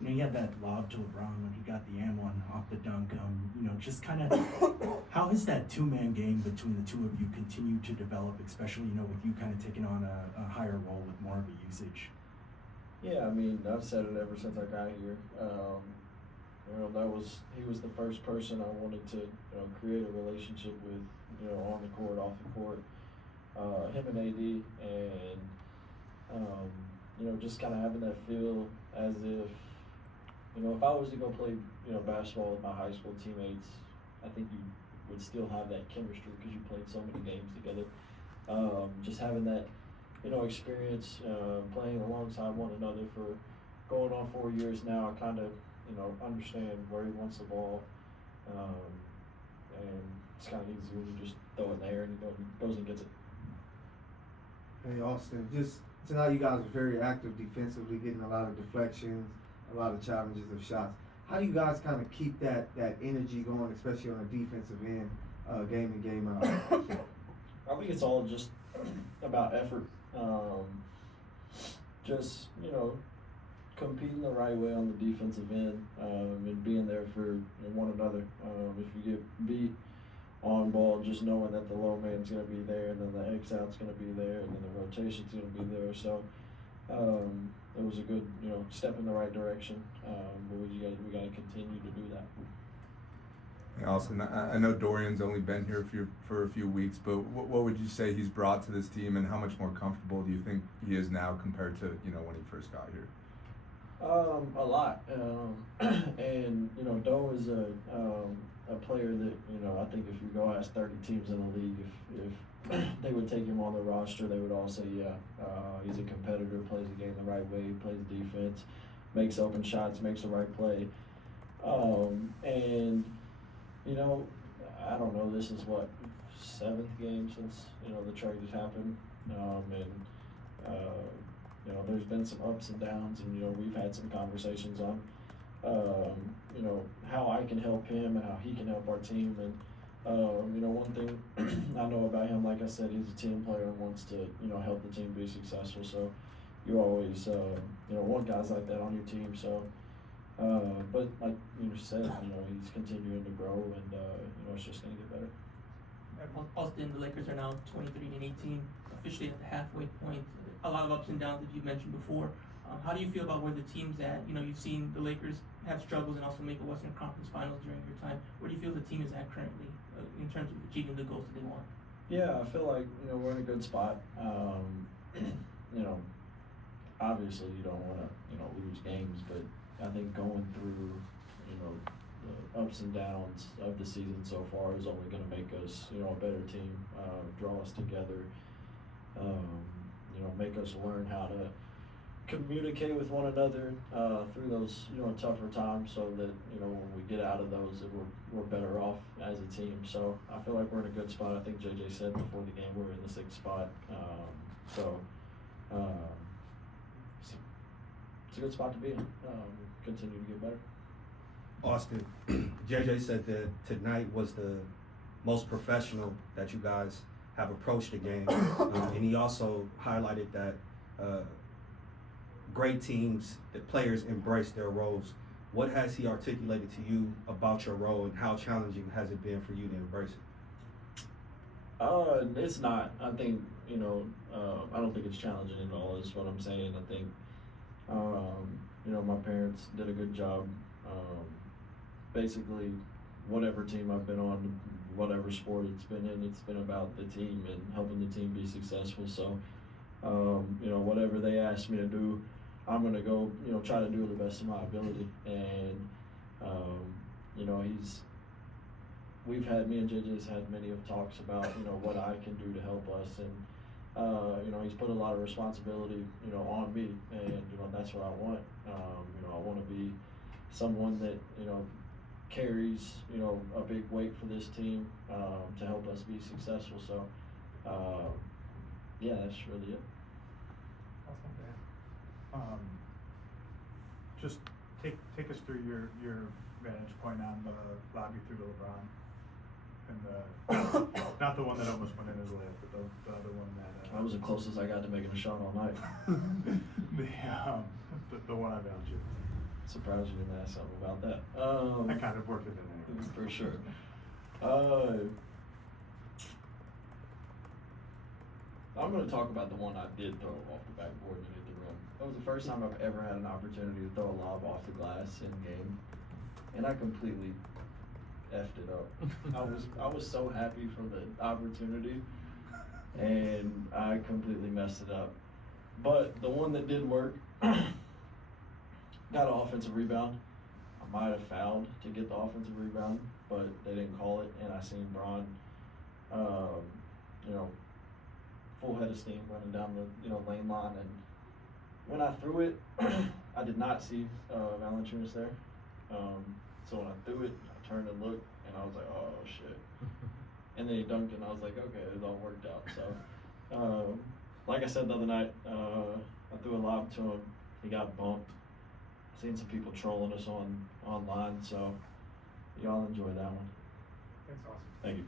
You had that lob to LeBron when he got the and one off the dunk. Just kind of how has that two-man game between the two of you continued to develop, especially with you kind of taking on a higher role with more of a usage? Yeah, I mean, I've said it ever since I got here. He was the first person I wanted to create a relationship with, on the court, off the court. Him and AD, and just kind of having that feel as if if I was to go play basketball with my high school teammates, I think you would still have that chemistry because you played so many games together. Just having that experience playing alongside one another for going on 4 years now, I kind of understand where he wants the ball, and it's kind of easy when you just throw it there and he goes and gets it. Hey Austin, just tonight you guys were very active defensively, getting a lot of deflections, a lot of challenges of shots. How do you guys kind of keep that energy going, especially on the defensive end, game in, game out? I think it's all just about effort. Just competing the right way on the defensive end, and being there for one another. If you get beat on ball, just knowing that the low man's going to be there, and then the X out's going to be there, and then the rotation's going to be there. So it was a good step in the right direction. But we got to continue to do that. Hey Austin, I know Dorian's only been here for a few weeks, but what would you say he's brought to this team, and how much more comfortable do you think he is now compared to when he first got here? A lot, and Doe is a player that I think if you go ask 30 teams in the league, if they would take him on the roster, they would all say, he's a competitor, plays the game the right way, plays defense, makes open shots, makes the right play, and I don't know. This is what 7th game since the trade has happened, and there's been some ups and downs, and we've had some conversations on how I can help him and how he can help our team. And one thing I know about him, like I said, he's a team player and wants to help the team be successful. So you always want guys like that on your team. So but like you said, he's continuing to grow, and it's just going to get better. Austin, the Lakers are now 23-18, officially at the halfway point. A lot of ups and downs that you've mentioned before. How do you feel about where the team's at? You've seen the Lakers have struggles and also make a Western Conference Finals during your time. Where do you feel the team is at currently in terms of achieving the goals that they want? Yeah, I feel like we're in a good spot. Obviously you don't want to lose games, but I think going through the ups and downs of the season so far is only going to make us a better team, draw us together, make us learn how to communicate with one another through those tougher times, so that when we get out of those, that we're better off as a team. So I feel like we're in a good spot. I think JJ said before the game we're in the 6th spot, so it's a good spot to be in. Continue to get better. Austin, JJ said that tonight was the most professional that you guys have approached the game, and he also highlighted that great teams, the players embrace their roles. What has he articulated to you about your role, and how challenging has it been for you to embrace it? It's not. I think I don't think it's challenging at all. Is what I'm saying. I think my parents did a good job. Basically, whatever team I've been on, whatever sport it's been in, it's been about the team and helping the team be successful. So, whatever they ask me to do, I'm gonna go, try to do it the best of my ability. And, me and JJ's had many of talks about, what I can do to help us. And, he's put a lot of responsibility, on me, and, that's what I want. I want to be someone that, carries, a big weight for this team, to help us be successful. So, yeah, that's really it. Awesome. Just take us through your vantage point on the lobby through to LeBron, and not the one that almost went in his layup, but the other one that was the closest I got to making a shot all night. the one I found you. Surprised you didn't ask something about that. I kind of worked it in anyway. For sure. I'm going to talk about the one I did throw off the backboard and hit the rim. That was the first time I've ever had an opportunity to throw a lob off the glass in game, and I completely effed it up. I was so happy for the opportunity, and I completely messed it up. But the one that did work, got an offensive rebound. I might have fouled to get the offensive rebound, but they didn't call it, and I seen Braun, full head of steam running down the lane line, and when I threw it, I did not see Valanciunas there. So when I threw it, I turned and looked, and I was like, oh shit. And then he dunked it, and I was like, okay, it all worked out. So, like I said the other night, I threw a lob to him. He got bumped. Seen some people trolling us online, so y'all enjoy that one. That's awesome. Thank you.